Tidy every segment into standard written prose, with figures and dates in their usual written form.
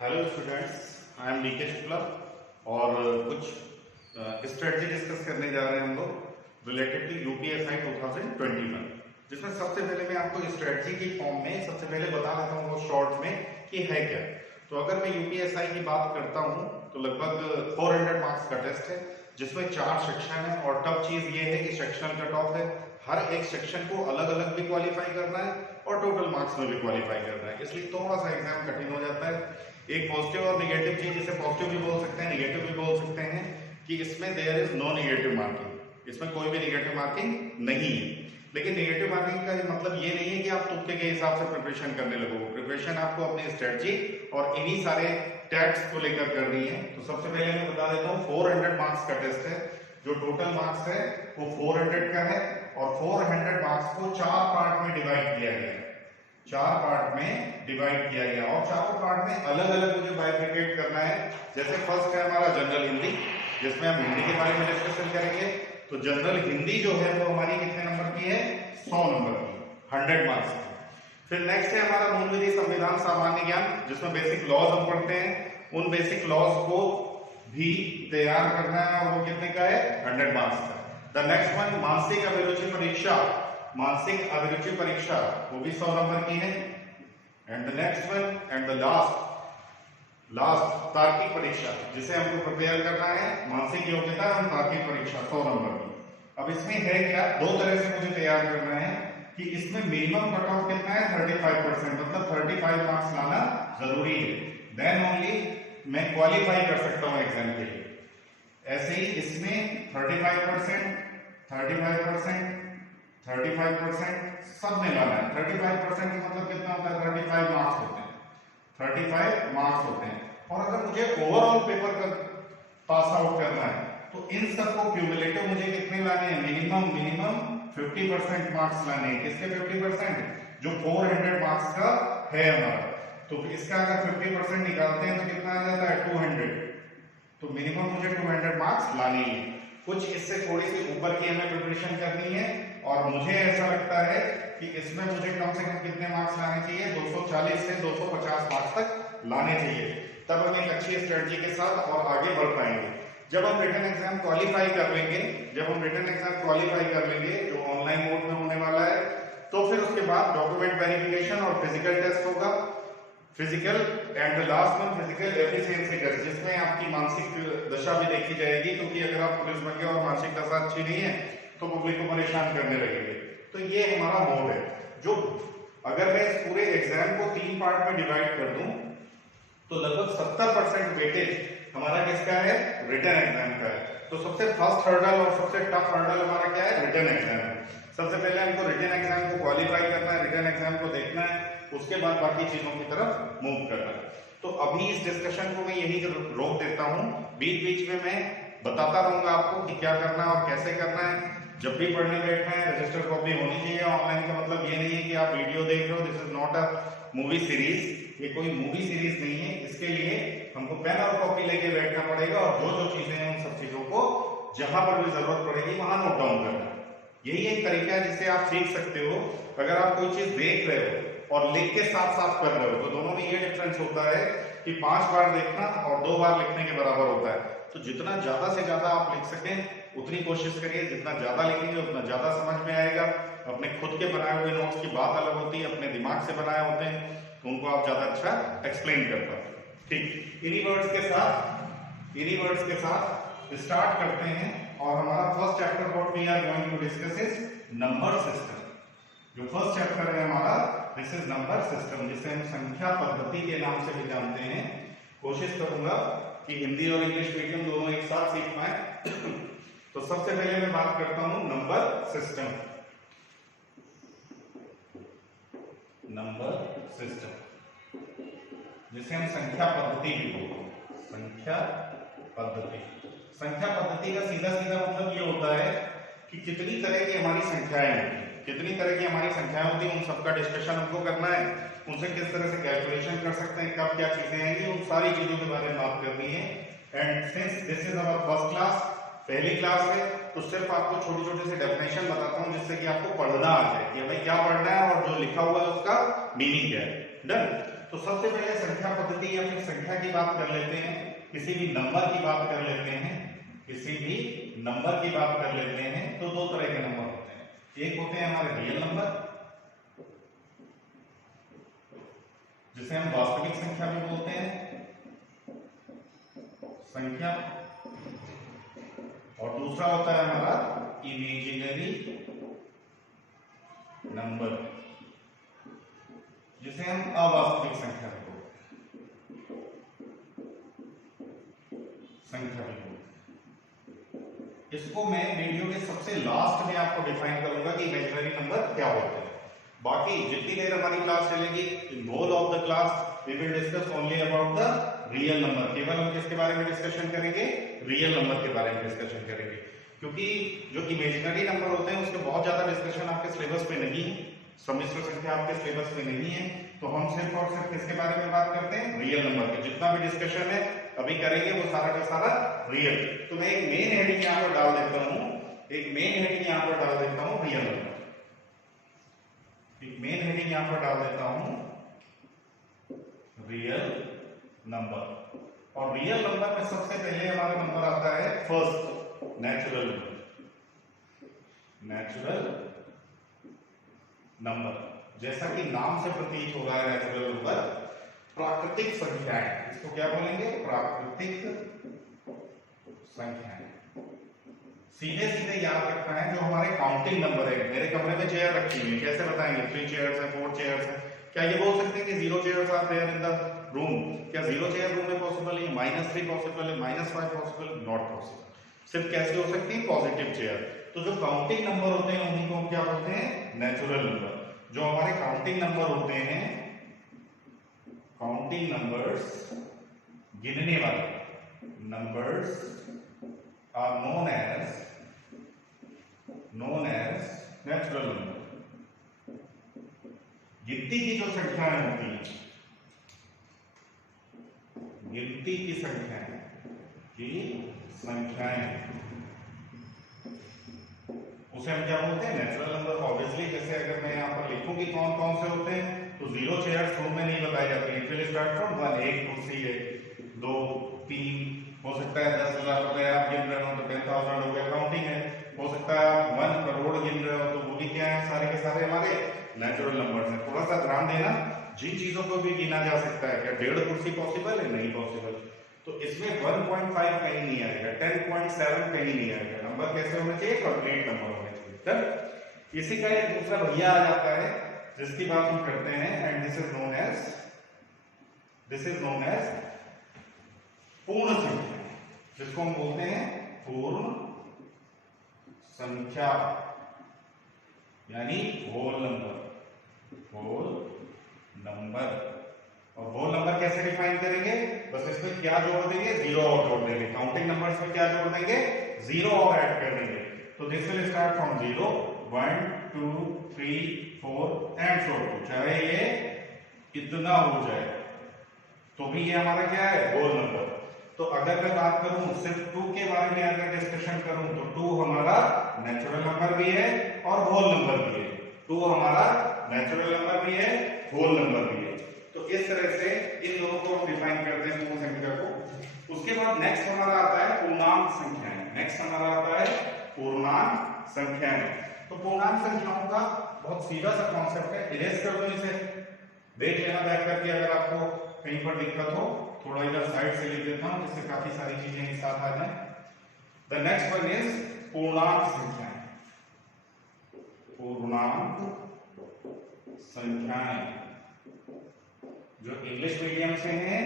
Hello students, I am DK Shukla और कुछ strategy discuss करने जा रहे हैं हम लोग रिलेटेड टू यूपीएसआई 2021, जिसमें सबसे पहले मैं आपको स्ट्रेटजी की फॉर्म में सबसे पहले बता देता हूँ वो शॉर्ट में कि है क्या। तो अगर मैं यूपीएसआई की बात करता हूँ तो लगभग 400 मार्क्स का टेस्ट है, जिसमें 4 सेक्शन है और टफ चीज ये है कि सेक्शनल कट ऑफ है। हर एक सेक्शन को अलग अलग भी क्वालिफाई करना है और टोटल मार्क्स में भी क्वालिफाई करना है, इसलिए थोड़ा सा एग्जाम कठिन हो जाता है। एक पॉजिटिव और नेगेटिव चीज, जिसे पॉजिटिव भी बोल सकते हैं नेगेटिव भी बोल सकते हैं, कि इसमें there is no negative marking, इसमें कोई भी नेगेटिव मार्किंग नहीं है। लेकिन नेगेटिव मार्किंग का मतलब ये नहीं है कि आप तुक्के के हिसाब से प्रिपरेशन करने लगोगे। प्रिपरेशन आपको अपनी स्ट्रेटजी और इन्हीं सारे टैक्स को लेकर करनी है। तो सबसे पहले मैं बता देता हूँ 400 मार्क्स का टेस्ट है, जो टोटल मार्क्स है वो 400 का है और 400 मार्क्स को 4 पार्ट में डिवाइड किया गया है। 4 पार्ट में डिवाइड किया गया और चारों पार्ट में अलग अलग मुझे बाइफरकेट करना है। जैसे फर्स्ट है हमारा जनरल हिंदी, जिसमें हम हिंदी के बारे में डिस्कशन करेंगे। तो जनरल हिंदी जो है वो हमारी कितने नंबर की है? 100 नंबर की, 100 मार्क्स की। फिर नेक्स्ट है हमारा मूल विधि संविधान सामान्य ज्ञान, जिसमें बेसिक लॉज हम पढ़ते हैं। उन बेसिक लॉज को भी तैयार करना है और वो कितने का है? 100 मार्क्स का। द नेक्स्ट वन मानसिक अभिरुचि परीक्षा, मानसिक अभिरुचि परीक्षा वो भी 100 नंबर की है। And the next one and the last तार्किक परीक्षा, जिसे हमको प्रिपेयर करना है, मानसिक योग्यता और तार्किक परीक्षा 100 नंबर की। अब इसमें है क्या, दो तरह से मुझे तैयार करना है कि इसमें मिनिमम कट ऑफ कितना है? 35%, मतलब 35 मार्क्स लाना जरूरी है। देन ओनली मैं क्वालिफाई कर सकता हूं एग्जाम के लिए। ऐसे ही इसमें 35%, 35%, 35% सब में लाना है। 35% का मतलब कितना होता है? 35 मार्क्स होते हैं, 35 मार्क्स होते हैं। और अगर मुझे ओवरऑल पेपर का पास आउट करना है तो इन सबको क्यूमुलेटिव मुझे कितने लाने हैं? मिनिमम 50% मार्क्स लाने हैं। किसके 50%? जो 400 मार्क्स का है हमारा। तो इसका अगर 50% निकालते हैं तो कितना आ जाता है? 200। तो मिनिमम मुझे 200 मार्क्स लाने ही है। कुछ इससे थोड़ी सी ऊपर की हमें प्रिपरेशन करनी है और मुझे ऐसा लगता है कि इसमें मुझे कम से कम कितने मार्क्स लाने चाहिए? 240 से 250 मार्क्स तक लाने चाहिए। तब हम एक अच्छी स्ट्रेटजी के साथ और आगे बढ़ पाएंगे। जब हम रिटन एग्जाम क्वालिफाई कर लेंगे, जब हम रिटन एग्जाम क्वालिफाई कर लेंगे जो ऑनलाइन मोड में होने वाला है, तो फिर उसके बाद डॉक्यूमेंट वेरिफिकेशन और फिजिकल टेस्ट होगा। Physical and last one physical efficiency test, जिसमें आपकी मानसिक दशा भी देखी जाएगी, क्योंकि अगर आप पुलिस बन गए और मानसिक दशा अच्छी नहीं है तो पब्लिक को परेशान करने लगेंगे। तो ये हमारा मोड है। जो अगर मैं इस पूरे एग्जाम को 3 पार्ट में डिवाइड कर दूं तो लगभग 70% वेटेज हमारा किसका है? रिटन एग्जाम का है। तो सबसे फर्स्ट हर्डल और सबसे टफ हर्डल हमारा क्या है? रिटन एग्जाम है। सबसे पहले हमको रिटन एग्जाम को क्वालिफाई करना है, रिटन एग्जाम को देखना है, उसके बाद बाकी चीजों की तरफ मूव करना है। तो अभी इस डिस्कशन को मैं यही रोक देता हूं। बीच बीच में मैं बताता रहूंगा आपको कि क्या करना है और कैसे करना है। जब भी पढ़ने बैठना है रजिस्टर कॉपी होनी चाहिए ऑनलाइन। का मतलब ये नहीं है कि आप वीडियो देख रहे हो, this is not a movie series, ये कोई मूवी सीरीज नहीं है। इसके लिए हमको पेन और कॉपी लेके बैठना पड़ेगा और जो जो चीजें हैं उन सब चीजों को जहां पर भी जरूरत पड़ेगी वहां नोट डाउन करना। यही एक तरीका है जिससे आप सीख सकते हो। अगर आप कोई चीज देख रहे हो और लिख के साथ साथ कर रहे हो तो दोनों में ये डिफरेंस होता है कि 5 बार देखना और 2 बार लिखने के बराबर होता है। तो जितना ज्यादा से ज्यादा आप लिख सकें उतनी कोशिश करिए। जितना ज्यादा लिखेंगे उतना ज्यादा समझ में आएगा। अपने खुद के बनाए हुए नोट्स की बात अलग होती है, अपने दिमाग से बनाए होते हैं तो उनको आप ज्यादा अच्छा एक्सप्लेन कर पाते हैं। ठीक, इन्हीं वर्ड्स के साथ स्टार्ट करते हैं। और हमारा first chapter what we are going to discuss is number system. जो फर्स्ट चैप्टर है हमारा दिस इज नंबर सिस्टम, जिसे हम संख्या पद्धति के नाम से भी जानते हैं। कोशिश करूंगा कि हिंदी और इंग्लिश मीडियम दोनों एक साथ सीख पाए। तो सबसे पहले मैं बात करता हूं नंबर सिस्टम। नंबर सिस्टम जिसे हम संख्या पद्धति भी बोलते हैं। संख्या पद्धति का सीधा सीधा मतलब ये होता है कि कितनी तरह की हमारी संख्याएं होती हैं, कितनी तरह की हमारी संख्याएं होती हैं, उन सबका डिस्कशन हमको करना है। उनसे किस तरह से कैलकुलेशन कर सकते हैं, कब क्या चीजें आएंगी, उन सारी चीजों के बारे में बात करनी है। And since this is our first class, पहली क्लास है, तो सिर्फ आपको छोटे छोटे से डेफिनेशन बताता हूं जिससे कि आपको पढ़ना आ जाए कि हमें क्या पढ़ना है और जो लिखा हुआ है उसका मीनिंग क्या है। डन। तो सबसे पहले संख्या पद्धति होती है या फिर संख्या की बात कर लेते हैं, किसी भी नंबर की बात कर लेते हैं, किसी भी नंबर की बात कर लेते हैं, तो दो तरह के नंबर होते हैं। एक होते हैं हमारे रियल नंबर, जिसे हम वास्तविक संख्या भी बोलते हैं, संख्या, और दूसरा होता है हमारा इमेजिनरी नंबर, जिसे हम अवास्तविक संख्या भी बोलते हैं, संख्या भी बोलते हैं। इसको मैं वीडियो के सबसे लास्ट में आपको डिफाइन करूंगा कि इमेजिनरी नंबर क्या होते हैं। बाकी जितनी देर हमारी क्लास चलेगी, in whole of the class we will discuss only about the real number. केवल हम किसके बारे में डिस्कशन करेंगे? रियल नंबर के बारे में डिस्कशन करेंगे, क्योंकि जो इमेजिनरी नंबर होते हैं उसके बहुत ज्यादा डिस्कशन आपके सिलेबस पे नहीं है, सम्मिश्र संख्या आपके सिलेबस में नहीं है। तो हम सिर्फ और सिर्फ किसके बारे में बात करते हैं? रियल नंबर के। जितना भी डिस्कशन है अभी करेंगे वो सारा का सारा रियल। तो मैं एक मेन हेडिंग यहाँ पर डाल देता हूँ, एक मेन हेडिंग यहाँ पर डाल देता हूँ रियल नंबर, एक मेन हेडिंग यहाँ पर डाल देता हूँ रियल नंबर। और रियल नंबर में सबसे पहले हमारा नंबर आता है first, natural number. Natural number जैसा कि नाम से प्रतीत हो रहा है, नेचुरल नंबर प्राकृतिक संख्याएं, इसको क्या बोलेंगे? प्राकृतिक संख्याएं। सीधे सीधे याद रखना है, जो हमारे काउंटिंग नंबर है। मेरे कमरे में चेयर रखी हुई है, कैसे बताएंगे? 3 चेयर्स है, 4 चेयर्स है। क्या ये बोल सकते हैं कि 0 chairs are there in the room? क्या 0 चेयर रूम में पॉसिबल है? -3 पॉसिबल है, -5 पॉसिबल? Not possible. सिर्फ कैसे हो सकती है? Positive chair. तो जो काउंटिंग नंबर होते हैं उन्हीं को हम क्या बोलते हैं? Natural number. जो हमारे काउंटिंग नंबर होते हैं, काउंटिंग नंबर्स, गिनने वाले numbers are known as natural number. गिनती की जो संख्याएं होती हैं, गिनती की संख्याएं उसे हम क्या बोलते हैं? Natural number. ऑब्वियसली जैसे अगर मैं यहाँ पर लिखूं कि कौन कौन से होते हैं, तो 0 चेयर्स रूम में नहीं बताई जाती है। फिर स्टार्ट फ्रॉम 1, 1 कुर्सी है, 2, 3, हो सकता है 10,000 रुपए आप गिन रहे हो तो 10,000 हो गया, काउंटिंग है। हो सकता है आप 1 करोड़ गिन रहे हो तो वो भी क्या है? सारे के सारे हमारे नेचुरल नंबर्स हैं। थोड़ा सा ध्यान देना, जिन चीजों को भी गिना जा सकता है, क्या 1.5 कुर्सी पॉसिबल है? नहीं पॉसिबल। तो इसमें 1.5 कहीं नहीं आएगा, 10.7 कहीं नहीं आएगा। नंबर कैसे होने चाहिए? कंप्लीट नंबर होने चाहिए। तब इसी का एक दूसरा भैया आ जाता है जिसकी बात हम करते हैं, and this is known as पूर्ण संख्या, जिसको हम बोलते हैं पूर्ण संख्या, यानी होल नंबर। और होल नंबर कैसे डिफाइन करेंगे? बस इसमें क्या जोड़ देंगे? 0 और जोड़ देंगे। काउंटिंग नंबर्स में क्या जोड़ देंगे? 0 और ऐड कर देंगे। तो this will start from 0, 1, 2, 3, 4 and so on. चाहे ये इतना हो जाए तो भी ये हमारा क्या है? Whole number. तो अगर मैं बात करूं सिर्फ 2 के बारे में अगर डिस्कशन करूं तो 2 हमारा नेचुरल नंबर भी है और होल नंबर भी है। 2 हमारा नेचुरल नंबर भी है, होल नंबर भी है। तो इस तरह से इन दोनों को हम डिफाइन करते हैं, पूर्ण संख्या को। उसके बाद नेक्स्ट हमारा आता है पूर्णांक संख्याएं। नेक्स्ट हमारा आता है पूर्णांक संख्याएं। तो पूर्णांक संख्याओं का बहुत सीधा सा कॉन्सेप्ट है। इरेज कर दो इसे, देख लेना बैक करके अगर आपको कहीं पर दिक्कत हो। थोड़ा इधर साइड से लिख देता हूं जिससे काफी सारी चीजें एक साथ आ जाए। द नेक्स्ट वन इज पूर्णांक संख्याएं। पूर्णांक संख्याएं जो इंग्लिश मीडियम से हैं,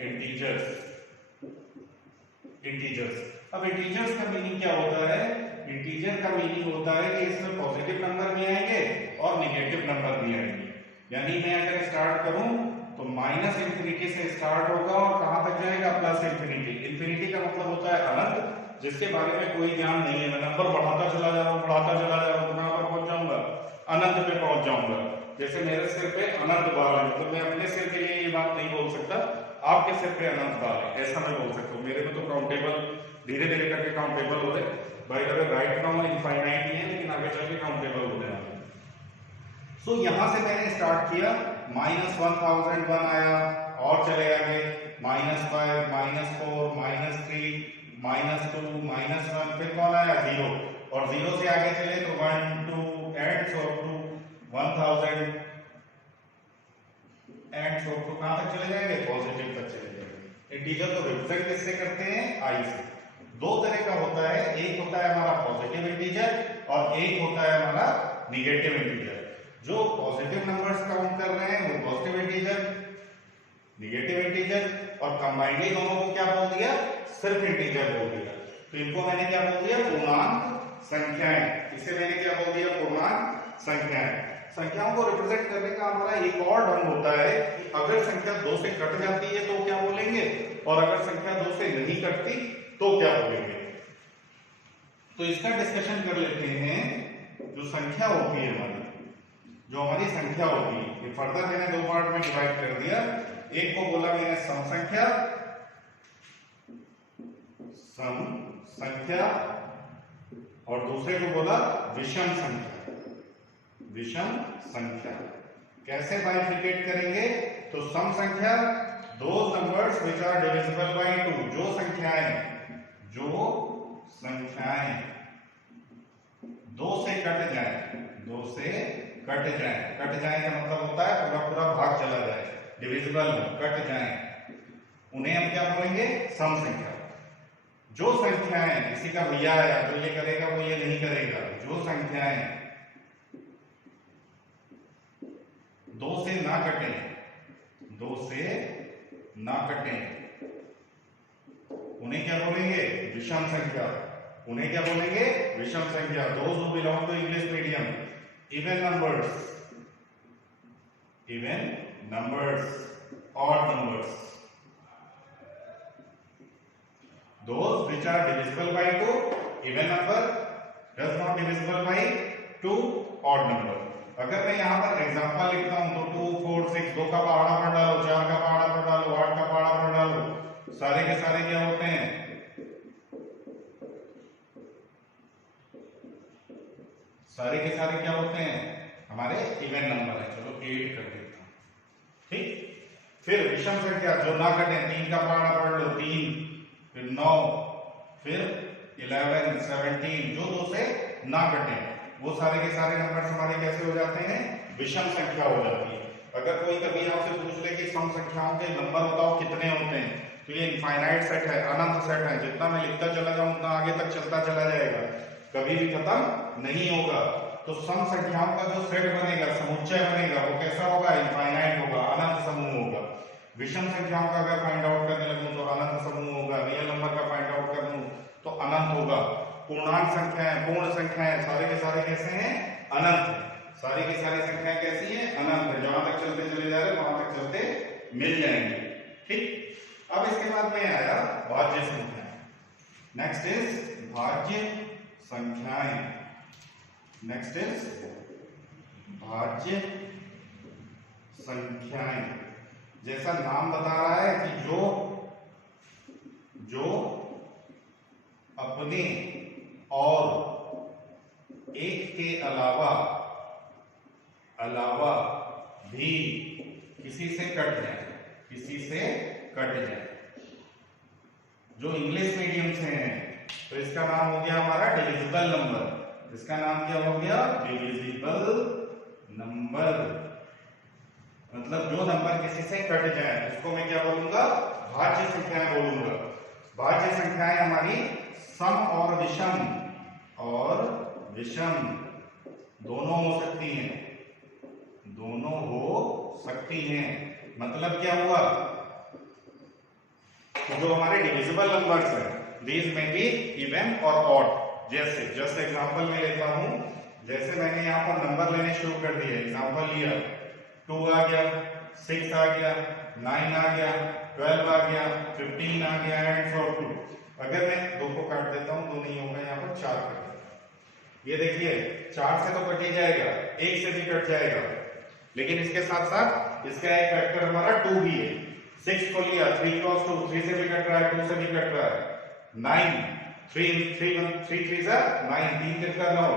इंटीजर्स। अब इंटीजर्स का मीनिंग क्या होता है? इंटीजर का मीनिंग होता है कि इसमें पॉजिटिव नंबर भी आएंगे और निगेटिव नंबर भी आएंगे। यानी मैं अगर स्टार्ट करूं तो -इंफिनिटी से स्टार्ट होगा और कहां तक जाएगा? +इंफिनिटी। इंफिनिटी का मतलब होता है अनंत, जिसके बारे में कोई ज्ञान नहीं है। मैं नंबर बढ़ाता चला जा रहा हूं, तो कहां पर पहुंच जाऊंगा? अनंत पे पहुंच जाऊंगा। जैसे मेरे सिर पे अनंत बाल है, मतलब मैं अपने सिर के लिए ये बात नहीं बोल सकता, आपके सिर पे अनंत बाल है, ऐसा मैं बोल सकता हूँ। मेरे में तो काउंटेबल धीरे धीरे करके काउंटेबल हो रहे। By the way right now infinite नहीं है, लेकिन आगे चल के काउंटेबल हो जाएगा। सो यहां से मैंने स्टार्ट किया, -1001 आया और चले आगे और 0 से आगे चले तो 1 2 and so to 1000 and so to कहां तक चले जाएंगे, पॉजिटिव तक चले जाएंगे। इंटीजर को रिप्रेजेंट किससे करते हैं, आई से। दो तरह का होता है, एक होता है हमारा पॉजिटिव इंटीजर और एक होता है हमारा निगेटिव इंटीजर। जो पॉजिटिव नंबर्स काउंट कर रहे हैं वो पॉजिटिव इंटीजर, निगेटिव इंटीजर, और कंबाइंडली दोनों को क्या बोल दिया, सिर्फ इंटीजर बोल दिया। तो इनको मैंने क्या बोल दिया, पूर्णांक संख्याएं। इसे मैंने क्या बोल दिया, पूर्णांक संख्याएं। संख्याओं को रिप्रेजेंट करने का हमारा एक और ढंग होता है कि अगर संख्या 2 से कट जाती है तो क्या बोलेंगे, और अगर संख्या 2 से नहीं कटती तो क्या बोलेंगे। तो इसका डिस्कशन कर लेते हैं। जो संख्या होती है हमारी, जो हमारी संख्या होती है, ये फर्दर मैंने दो पार्ट में डिवाइड कर दिया। एक को बोला मैंने सम संख्या, सम संख्या, और दूसरे को बोला विषम संख्या, विषम संख्या। कैसे बाइफिकेट करेंगे, तो सम संख्या those numbers which are divisible by 2, जो संख्याएं 2 से कट जाए, 2 से कट जाए। कट जाए का मतलब होता है पूरा पूरा भाग चला जाए, डिविजिबल कट जाए, उन्हें हम क्या बोलेंगे, सम संख्या। जो संख्याएं, किसी का भैया आया तो ये करेगा वो ये नहीं करेगा, जो संख्याएं 2 से ना कटे, 2 से ना कटे, उन्हें क्या बोलेंगे, विषम संख्या। उन्हें क्या बोलेंगे, विषम संख्या। Those who belong to English medium, even numbers, even numbers, odd numbers, those which are divisible by 2, even number does not divisible by 2, odd number। अगर मैं यहां पर एग्जांपल लिखता हूं तो 2 4 6, 2 का पहाड़ा पर डालो, 4 का पहाड़ा पर डालो, 8 का पहाड़ा पर डालो, सारे के सारे क्या होते हैं, सारे के सारे क्या होते हैं, हमारे इवन नंबर है। चलो 8 कर देता हूं, ठीक। फिर विषम संख्या जो ना कटे, 3 का पहाड़ा पढ़ लो, 3, फिर 9, फिर 11 17, जो 2 से ना कटे, वो सारे के सारे नंबर्स हमारे कैसे हो जाते हैं, विषम संख्या हो जाती है। अगर कोई कभी आपसे पूछ ले कि सम संख्याओं के नंबर बताओ कितने होते हैं, तो ये इनफाइनाइट सेट है, अनंत सेट है। जितना मैं लिखता चला जाऊं उतना आगे तक चलता चला जाएगा, कभी भी खत्म नहीं होगा। तो सम संख्याओं का जो सेट बनेगा, समुच्चय बनेगा, वो कैसा होगा, इनफाइनाइट होगा, अनंत समूह होगा। विषम संख्याओं का अगर फाइंड आउट करने लगूं तो अनंत समूह होगा, रियल नंबर का फाइंड आउट करूं तो अनंत होगा। पूर्णांक संख्याएं, पूर्ण संख्याएं, सारे के सारे कैसे हैं, अनंत। सारी की सारी संख्याएं कैसी हैं, अनंत है। जहां तक चलते चले जा रहे वहां तक चलते मिल जाएंगे, ठीक। अब इसके बाद में आया भाज्य संख्याएं। नेक्स्ट इज भाज्य संख्याएं, नेक्स्ट इज भाज्य संख्याएं। जैसा नाम बता रहा है कि जो अपने और एक के अलावा भी किसी से कट जाए, किसी से कट जाए। जो इंग्लिश मीडियम से हैं तो इसका नाम हो गया हमारा डिविजिबल नंबर। इसका नाम क्या हो गया, डिविजिबल नंबर। मतलब जो नंबर किसी से कट जाए उसको मैं क्या बोलूंगा, भाज्य संख्याएं बोलूंगा। भाज्य संख्याएं हमारी सम और विषम दोनों हो सकती हैं, दोनों हो सकती हैं। मतलब क्या हुआ, तो जो हमारे डिविजिबल नंबर्स हैं, दीज में बी इवन और ऑड। जैसे जस्ट एग्जांपल में लेता हूं, जैसे मैंने यहाँ पर नंबर लेने शुरू कर दिए, एग्जांपल लिया, 2 आ गया, 6 आ गया, 9 आ गया, 12 आ गया, 15 आ गया, एंड सो टू। अगर मैं 2 को काट देता हूं तो नहीं होगा, यहाँ पर 4 कर देता। ये देखिए 4 से तो कट ही जाएगा, 1 से भी कट जाएगा, लेकिन इसके साथ साथ इसका एक फैक्टर हमारा 2 भी है। 6 को लिया, 3 क्रॉस 2, 3 से भी कट रहा है, 2 से भी कट रहा है। 9, 3 3 जा 9, 3 तिरका 9,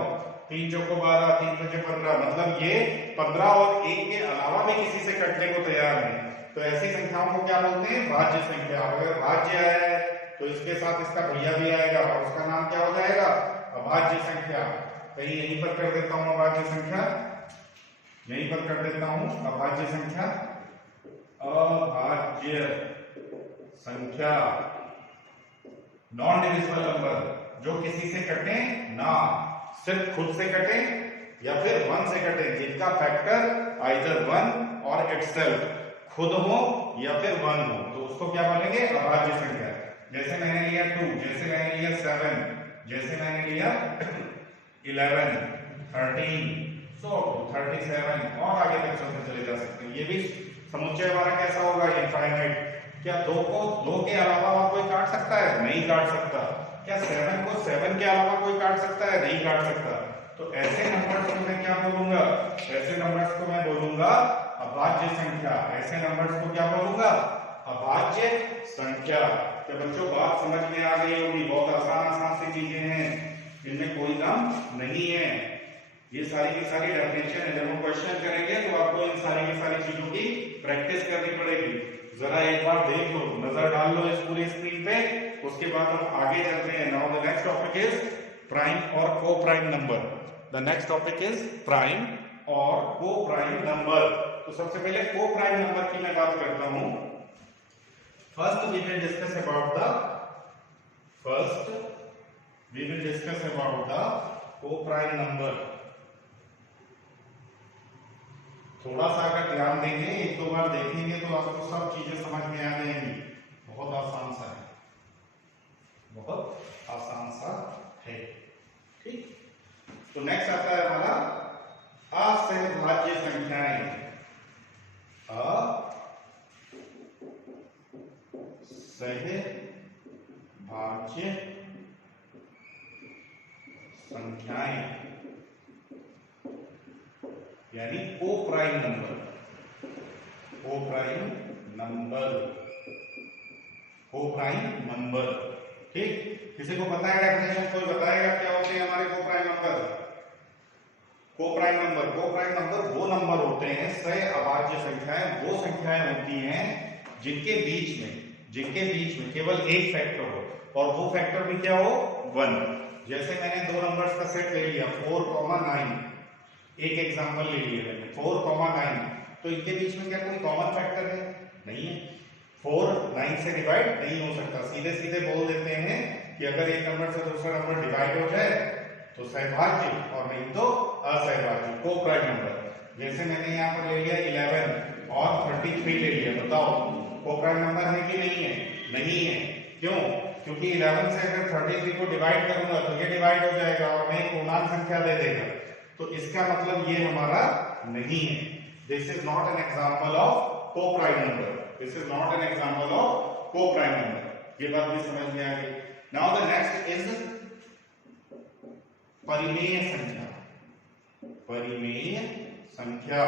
3 चौको 12, 3 पंजे 15। मतलब ये 15 और 1 के अलावा भी किसी से कटने को तैयार है। तो ऐसी संख्याओं को क्या बोलते हैं, भाज्य संख्या। अगर भाज्य है तो इसके साथ इसका भैया भी आएगा और उसका नाम क्या हो जाएगा, अभाज्य संख्या, कहीं यहीं पर कर देता हूं अभाज्य संख्या, यहीं पर कर देता हूं अभाज्य संख्या, अभाज्य संख्या नॉन डिविजिबल नंबर, जो किसी से कटे ना, सिर्फ खुद से कटे या फिर 1 से कटे, जिनका फैक्टर आइदर 1 और इटसेल्फ, खुद हो या फिर 1 हो, तो उसको क्या बोलेंगे अभाज्य संख्या। जैसे मैंने लिया 2, जैसे मैंने लिया 7, जैसे मैंने लिया 11, 13, सो 37 और आगे तक चलते चले जा सकते हैं। ये भी समुच्चय हमारा कैसा होगा, इनफाइनाइट। क्या 2 को 2 के अलावा और कोई काट सकता है? नहीं काट सकता। क्या 7 को 7 के अलावा कोई काट सकता है? नहीं काट सकता। तो ऐसे नंबर्स को मैं क्या बोलूंगा, ऐसे नंबर्स को मैं बोलूंगा अभाज्य संख्या। ऐसे नंबर्स को क्या बोलूंगा, अभाज्य संख्या। क्या बच्चों बात समझ में आ गई होगी? बहुत आसान आसान सी चीजें हैं, इनमें कोई गम नहीं है। ये सारी की सारी डेफिनेशन है। जब हम क्वेश्चन करेंगे तो आपको इन सारी की सारी चीजों की प्रैक्टिस करनी पड़ेगी। जरा एक बार देख लो, नजर डाल लो इस पूरी स्क्रीन पे, उसके बाद हम आगे चलते हैं। Now the next topic is prime और को prime number. The next topic is prime और को प्राइम नंबर। तो सबसे पहले को प्राइम नंबर की मैं बात करता हूं। First we will discuss about the को प्राइम नंबर। थोड़ा सा अगर ध्यान देंगे, एक दो बार देखेंगे तो आपको सब चीजें समझ में आ जाएंगी। बहुत आसान सा है, बहुत आसान सा है। ठीक, तो नेक्स्ट आता है हमारा असहभाज्य संख्याएं। असहभाज्य संख्याएं यानी को प्राइम नंबर। को प्राइम नंबर, को प्राइम नंबर। ठीक, किसी को पता है डेफिनेशन? कोई बताएगा क्या होते हैं हमारे को प्राइम नंबर? को प्राइम नंबर वो नंबर होते हैं, सह अभाज्य संख्याएं वो संख्याएं होती हैं जिनके बीच में केवल एक फैक्टर हो, और वो फैक्टर भी क्या हो, 1। जैसे मैंने दो नंबर्स का सेट ले लिया 4,9, एक एग्जांपल ले लिया मैंने 4,9, तो इनके बीच में क्या कोई कॉमन फैक्टर है? नहीं है। 4 9 से डिवाइड नहीं हो सकता। सीधे सीधे बोल देते हैं कि अगर एक नंबर से दूसरा नंबर डिवाइड हो जाए तो सहभाज्य, और नहीं तो असहभाज्य, को प्राइम नंबर। जैसे मैंने यहाँ पर ले लिया 11 और 33 ले लिया, बताओ को प्राइम नंबर है कि नहीं है? नहीं है। क्यों? क्योंकि 11 से अगर 33 को डिवाइड करूंगा तो ये डिवाइड हो जाएगा और मैं एक पूर्णांक संख्या दे देगा, तो इसका मतलब ये हमारा नहीं है। This is not an example of को prime number. This is not an example of को प्राइम नंबर। ये बात भी समझ में आ गई। नाउ द नेक्स्ट इज परिमेय संख्या। परिमेय संख्या,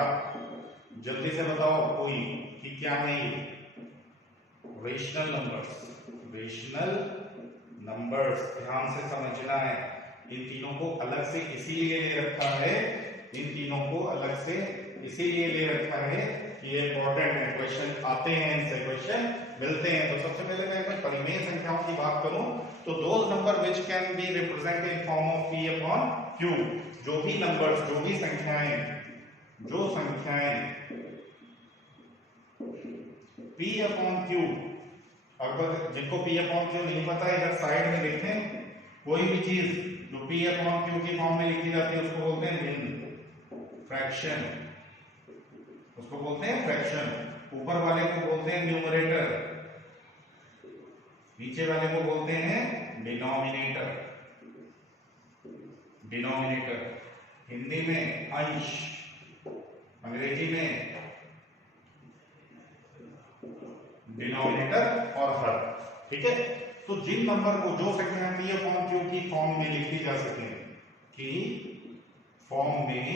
जल्दी से बताओ कोई कि क्या है ये? Rational numbers. रेशनल नंबर्स, ध्यान से समझना है। इन तीनों को अलग से इसीलिए ले रखा है, इन तीनों को अलग से इसीलिए ले रखा है कि ये इंपॉर्टेंट है। क्वेश्चन आते हैं, इनसे क्वेश्चन मिलते हैं। तो सबसे पहले मैं अपनी परिमेय संख्याओं की बात करूं तो those number which can be represented in form of p upon q। जो भी नंबर्स, जो भी संख्याएं, जो संख्याएं p अपॉन q, अगर जिनको p अपॉन q नहीं पता है इधर साइड में देखें, कोई भी चीज जो p अपॉन q की फॉर्म में लिखी जाती है उसको बोलते हैं भिन्न, फ्रैक्शन, उसको बोलते हैं फ्रैक्शन। ऊपर वाले को बोलते हैं न्यूमरेटर, नीचे वाले को बोलते हैं डिनोमिनेटर। डिनोमिनेटर हिंदी में अंश, अंग्रेजी में डिनोमिनेटर और हर। ठीक है, तो जिन नंबर को, जो संख्या p अपॉन q की फॉर्म में लिखी जा सके, की फॉर्म में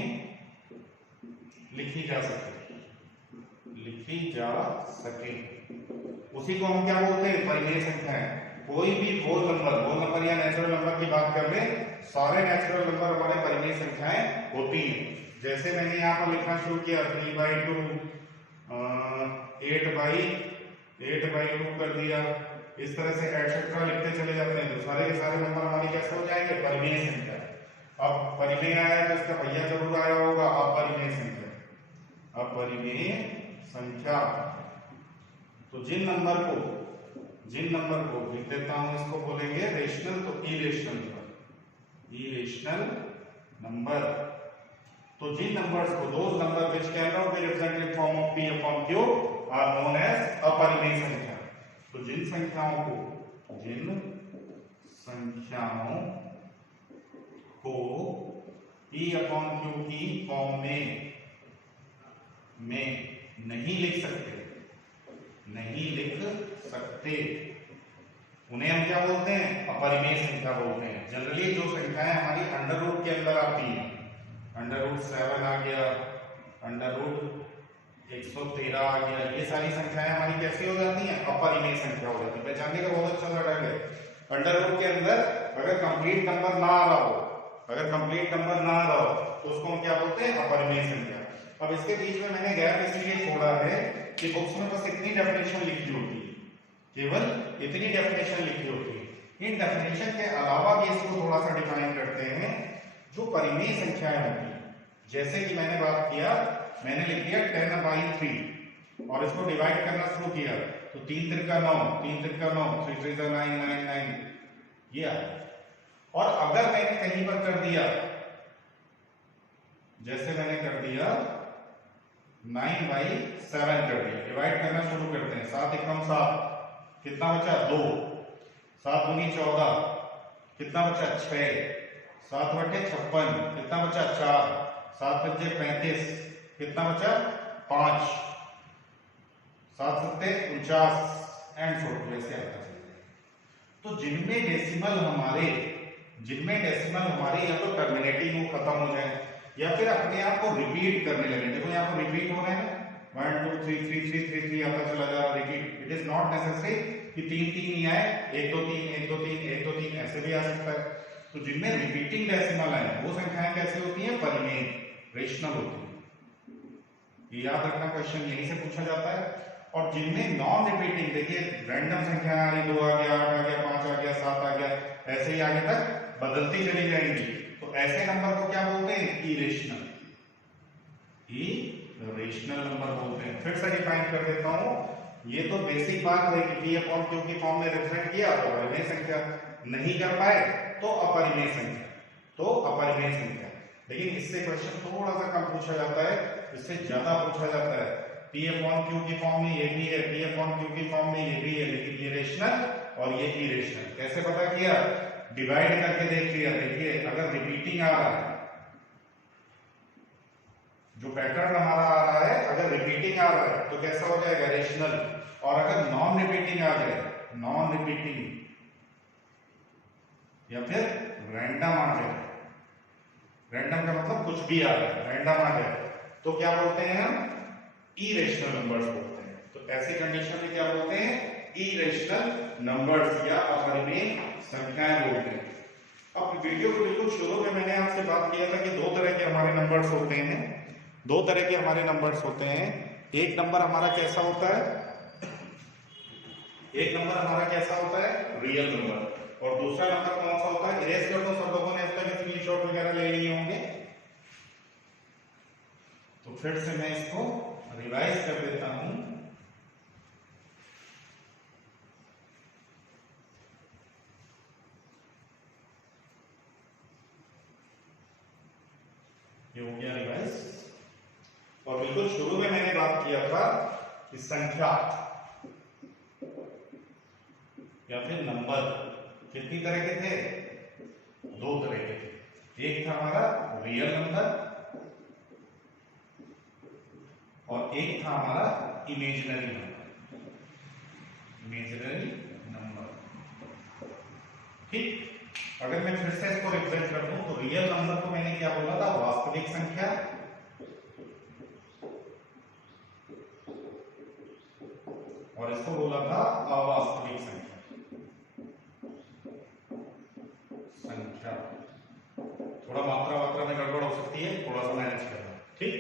लिखी जा सके, उसी को हम क्या बोलते हैं? परिमेय संख्याएं। कोई भी होल नंबर या नेचुरल नंबर की बात कर ले, सारे नेचुरल नंबर हमारे परिमेय संख्याएं होती हैं। जैसे मैंने यहाँ पर लिखना शुरू किया 3/2, 8/2 कर दिया, इस तरह से एटसेट्रा लिखते चले जाते हैं तो सारे के सारे नंबर हमारे कैसे हो जाएंगे, परिमेय संख्या। अब परिमेय आया तो इसका भैया जरूर आया होगा अपरिमेय संख्या। अपरिमेय संख्या, तो जिन नंबर को लिख देता हूं, इसको बोलेंगे रेशनल, तो इरेशनल नंबर। इरेशनल नंबर, तो जिन नंबर्स को, those number which can not be represented in form of p upon q are known as अपरिमेय संख्या। तो जिन संख्याओं को p अपॉन q की फॉर्म में नहीं लिख सकते, उन्हें हम क्या बोलते हैं, अपरिमेय संख्या बोलते हैं। जनरली जो संख्याएं हमारी अंडर रूट के अंदर आती हैं, अंडर रूट 7 आ गया, अंडर रूट 113 आ गया, ये सारी संख्याएं हमारी कैसी हो जाती हैं, अपरिमेय संख्या हो जाती है। पहचानने का बहुत अच्छा सा है, अंडर रूट के अंदर अगर कंप्लीट नंबर ना आ रहा हो, तो उसको हम क्या बोलते हैं, अपरिमेय संख्या। अब इसके बीच में मैंने गैप इसलिए छोड़ा है कि बुक्स में बस इतनी डेफिनेशन लिखी होती है, केवल इतनी डेफिनेशन लिखी होती है। इन डेफिनेशन के अलावा भी इसको थोड़ा सा डिफाइन करते हैं जो परिमेय संख्याएं होती हैं। जैसे कि मैंने बात किया, मैंने लिख दिया 10/3 और इसको डिवाइड करना शुरू किया, तो 3 त्रिका 9, 3 त्रिका 9, 3 3 9 9 9 ये आया। और अगर मैंने कहीं पर कर दिया, जैसे मैंने कर दिया 9/7 कर दिया, डिवाइड करना शुरू करते हैं, 7 एकम 7, कितना बचा 2, 7 दूनी 14, कितना बचा 6, 7 बटे 56, कितना बचा 4, 7 बचे 35, कितना बचा 5, 7 सत्ते 49 एंड सो वैसे आता है। तो जिनमें डेसिमल हमारे या तो टर्मिनेटिंग हो, खत्म हो जाए, या फिर अपने आप को रिपीट करने लगे। देखो यहाँ पर रिपीट हो रहे हैं, 1 2 3 3 3 3 3 आता चला जा रहा, repeat. It is not necessary कि 3 3 ही आए, 1 2 3 1 2 3 1 2 3 ऐसे भी आ सकता है। तो जिनमें रिपीटिंग डेसिमल है वो संख्याएं कैसी होती हैं, परिमेय, रेशनल होती है। ये याद रखना, क्वेश्चन यहीं से पूछा जाता है। और जिनमें नॉन रिपीटिंग, देखिए रैंडम संख्या आ रही, 2 आ गया, 8 आ गया, 5 आ गया, 7 आ गया, ऐसे ही आगे तक बदलती चली जाएंगी, तो ऐसे नंबर को क्या बोलते हैं, इरेशनल नंबर बोलते हैं। फिर से डिफाइन कर देता हूं, ये तो बेसिक बात है कि p अपॉन q की फॉर्म में रिप्रेजेंट किया तो परिमेय संख्या, नहीं कर पाए तो अपरिमेय संख्या। लेकिन इससे क्वेश्चन थोड़ा सा कम पूछा जाता है, इससे ज्यादा पूछा जाता है। p अपॉन q की फॉर्म में ये भी है, p अपॉन q की फॉर्म में ये भी है, लेकिन ये रेशनल और ये इरेशनल। कैसे पता किया, डिवाइड करके देख लिया। देखिए अगर रिपीटिंग आ रहा है, जो पैटर्न हमारा आ रहा है, अगर रिपीटिंग आ रहा है तो कैसा हो जाएगा, रेशनल। और अगर नॉन रिपीटिंग आ जाए, नॉन रिपीटिंग या फिर रैंडम आ जाए, रैंडम का मतलब कुछ भी आ जाए, रैंडम आ जाए, तो क्या बोलते हैं हम, इरेशनल नंबर्स बोलते हैं। तो ऐसी कंडीशन में क्या बोलते हैं, इरेशनल नंबर्स या अपरिमेय संख्याएं बोलते हैं। अब वीडियो के बिल्कुल शुरू में मैंने आपसे बात किया था कि दो तरह के हमारे नंबर्स होते हैं, एक नंबर हमारा कैसा होता है, रियल नंबर, और दूसरा नंबर कौन सा होता है, इरेज कर दो, सब लोगों ने अब तक स्क्रीनशॉट वगैरह ले लिए होंगे। तो फिर से मैं इसको रिवाइज कर देता हूं। ये हो गया रिवाइज। और बिल्कुल शुरू में मैंने बात किया था कि संख्या या फिर नंबर कितनी तरह के थे, 2 तरह के थे। एक था हमारा रियल नंबर और एक था हमारा इमेजिनरी नंबर। ठीक, अगर मैं फिर से इसको रिप्रेजेंट कर दूं तो रियल नंबर को मैंने क्या बोला था, वास्तविक संख्या, और इसको बोला था अवास्तविक संख्या। थोड़ा मात्रा में गड़बड़ हो सकती है, थोड़ा सा मैनेज करना। ठीक,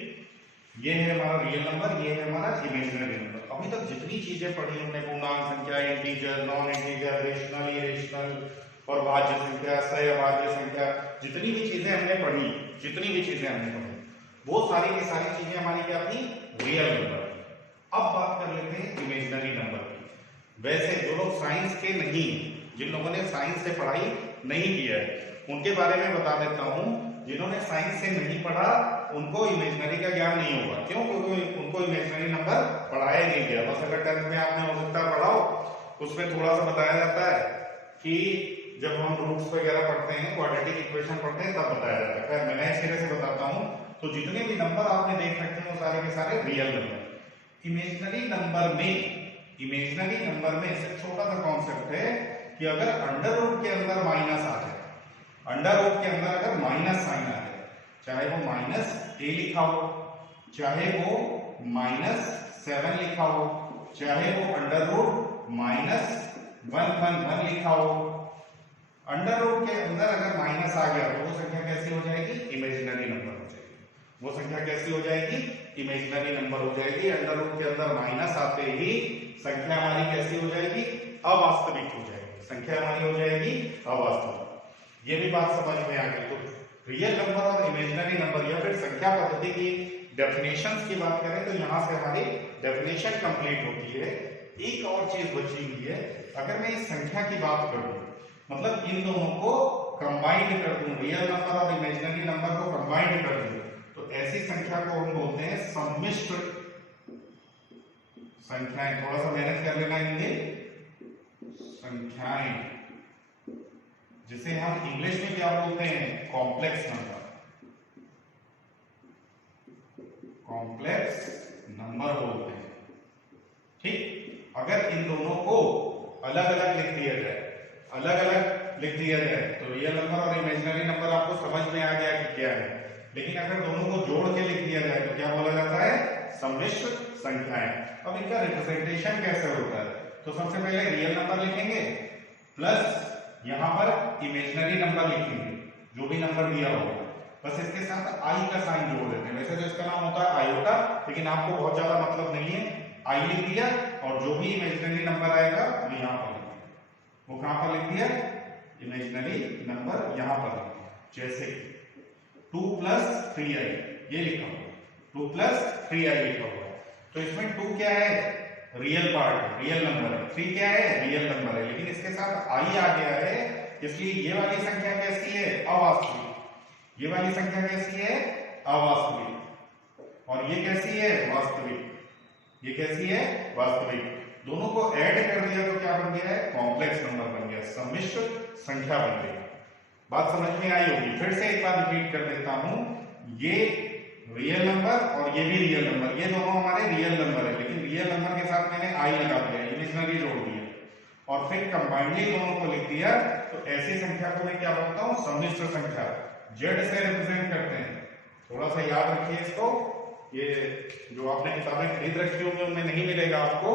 ये है हमारा रियल नंबर, ये है हमारा इमेजिनरी नंबर। अभी तक जितनी चीजें पढ़ी हमने, पूर्णांक संख्या, integer, non integer, rational, irrational और भाज्य संख्या, सहभाज्य संख्या, जितनी भी चीजें हमने पढ़ी, वो सारी की सारी चीजें हमारी क्या थी? Real number. अब बात कर लेते हैं इमेजिनरी नंबर की। वैसे जो लोग साइंस के नहीं, जिन लोगों ने साइंस से पढ़ाई नहीं किया है, उनके बारे में बता देता हूं। जिन्होंने साइंस से नहीं पढ़ा उनको इमेजिनरी का ज्ञान नहीं होगा। क्यों? क्योंकि उनको इमेजिनरी नंबर पढ़ाया नहीं गया। बस अगर 10th में आपने हो सकता है पढ़ाओ, उसमें थोड़ा सा बताया जाता है कि जब हम रूट्स वगैरह पढ़ते हैं, क्वाड्रेटिक इक्वेशन पढ़ते हैं, तब बताया जाता है। मैं नए सिरे से बताता हूं। तो जितने भी नंबर आपने देख रखे हैं वो सारे के सारे रियल नंबर। इमेजिनरी नंबर में सिर्फ छोटा सा कॉन्सेप्ट है कि अगर अंडर रूट के अंदर माइनस आ जाए, अंडर रूट के अंदर अगर माइनस साइन आ जाए, चाहे वो -a लिखा हो, चाहे वो -7 लिखा हो, चाहे वो अंडर रूट -111 लिखा हो, अंडर रूट के अंदर अगर माइनस आ गया तो वो संख्या कैसी हो जाएगी? इमेजिनरी नंबर हो जाएगी। वो संख्या कैसी हो जाएगी? इमेजिनरी नंबर हो जाएगी। अंडर रूट के अंदर माइनस आते ही संख्या हमारी कैसी हो जाएगी? अवास्तविक हो जाएगी। संख्या हमारी हो जाएगी अवास्तविक। ये भी बात समझ में आ गई। तो रियल नंबर और इमेजिनरी नंबर या फिर संख्या पद्धति की डेफिनेशंस की बात करें तो यहां से हमारी डेफिनेशन कंप्लीट होती है। एक और चीज बची हुई है। अगर मैं इस संख्या की बात करूं, मतलब इन दोनों को कंबाइंड कर दूं, रियल नंबर और इमेजिनरी नंबर को कंबाइंड कर दूं, तो ऐसी संख्या को हम बोलते हैं सम्मिश्र संख्याएं। थोड़ा सा मेहनत कर लेना हिंदी, संख्याएं, जिसे हम इंग्लिश में क्या बोलते हैं? Complex number. कॉम्प्लेक्स नंबर बोलते हैं। ठीक, अगर इन दोनों को अलग अलग लिख दिया जाए, तो रियल नंबर और इमेजिनरी नंबर आपको समझ में आ गया कि क्या है। लेकिन अगर दोनों को जोड़ के लिख दिया जाए तो क्या बोला जाता है? सम्मिश्र संख्याएं। अब इनका रिप्रेजेंटेशन कैसे होता है? तो सबसे पहले रियल नंबर लिखेंगे प्लस यहां पर इमेजिनरी नंबर लिखेंगे, जो भी नंबर दिया होगा, बस इसके साथ आई का साइन जोड़ देते हैं। वैसे तो इसका नाम होता है आयोटा, लेकिन आपको बहुत ज्यादा मतलब नहीं है। आई लिख दिया और जो भी इमेजिनरी नंबर आएगा वो यहां पर लिख दिया। वो कहां पर लिख दिया? इमेजिनरी नंबर यहां पर लिख दिया। जैसे 2 + 3i ये लिखा हुआ, 2 + 3i लिखा हुआ। तो इसमें 2 क्या है? रियल पार्ट, रियल नंबर है। 3 क्या है? रियल नंबर है। लेकिन इसके साथ आई आ गया है, इसलिए ये वाली संख्या कैसी है? अवास्तविक। ये वाली संख्या कैसी है? अवास्तविक। और ये कैसी है? वास्तविक। ये कैसी है? वास्तविक। दोनों को ऐड कर दिया तो क्या बन गया है? कॉम्प्लेक्स नंबर बन गया, सम्मिश्र संख्या बन गई। बात समझ में आई होगी। फिर से एक बार रिपीट कर देता हूं। ये रियल नंबर और ये भी रियल नंबर, ये दोनों हमारे रियल नंबर है, लेकिन रियल नंबर के साथ मैंने आई लगा दिया, इमेजिनरी जोड़ दिया और फिर कंबाइंडली दोनों को लिख दिया। तो ऐसी संख्या को मैं क्या बोलता हूं? सम्मिश्र संख्या। जेड से रिप्रेजेंट करते हैं। थोड़ा सा याद रखिए इसको। ये जो आपने किताबें खरीद रखी होंगी उनमें नहीं मिलेगा आपको।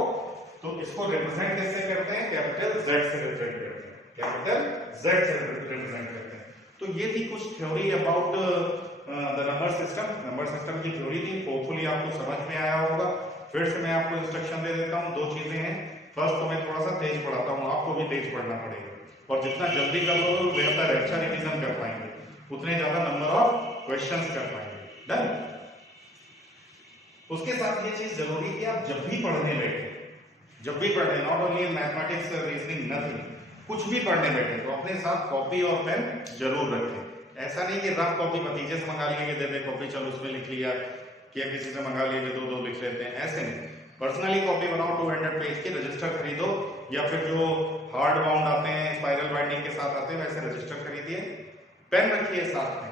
तो इसको रिप्रेजेंट कैसे करते हैं? कैपिटल जेड से रिप्रेजेंट करते हैं। कैपिटल जेड से रिप्रेजेंट करते हैं। तो ये थी कुछ theory about the number system. Number system की थ्योरी थी। होपफुली आपको समझ में आया होगा। फिर से मैं आपको इंस्ट्रक्शन दे देता हूँ। 2 चीजें हैं। फर्स्ट तो मैं थोड़ा सा तेज पढ़ाता हूँ, आपको भी तेज पढ़ना पड़ेगा, और जितना जल्दी कर लो तो बेहतर है। अच्छा रिवीजन कर पाएंगे, उतने ज्यादा नंबर ऑफ क्वेश्चंस कर पाएंगे। डन। उसके साथ ये चीज जरूरी है कि आप जब भी पढ़ने बैठे, not only mathematics, reasoning, nothing, कुछ भी पढ़ने बैठे तो अपने साथ कॉपी और पेन जरूर रखें। ऐसा नहीं कि रफ कॉपी भतीजे से मंगा लिए कि दे दे कॉपी, चलो उसमें लिख लिया, कि किसी से मंगा लिए कि 2-2 लिख लेते हैं। ऐसे नहीं, पर्सनली कॉपी बनाओ। 200 पेज की रजिस्टर खरीदो, या फिर जो हार्ड बाउंड आते हैं, स्पाइरल बाइंडिंग के साथ आते हैं, वैसे रजिस्टर खरीदिए। पेन रखिए साथ में,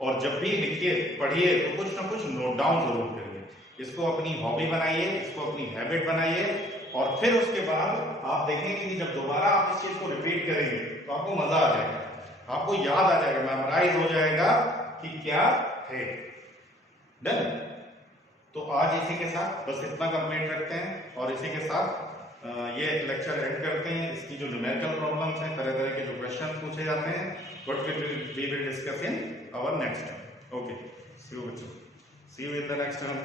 और जब भी लिखिए पढ़िए तो कुछ ना कुछ नोट डाउन जरूर करिए। इसको अपनी हॉबी बनाइए, इसको अपनी हैबिट बनाइए, और फिर उसके बाद आप देखेंगे कि जब दोबारा आप इस चीज को रिपीट करेंगे तो आपको मजा आ जाएगा, आपको याद आ जाएगा, मेमोराइज हो जाएगा कि क्या है। डन। तो आज इसी के साथ बस इतना कंप्लीट रखते हैं, और इसी के साथ ये लेक्चर एंड करते हैं। इसकी जो न्यूमेरिकल प्रॉब्लम्स हैं, तरह तरह के जो क्वेश्चन पूछे जाते हैं, what we will discuss in our next time. Okay, see you बच्चों, see you in the next time.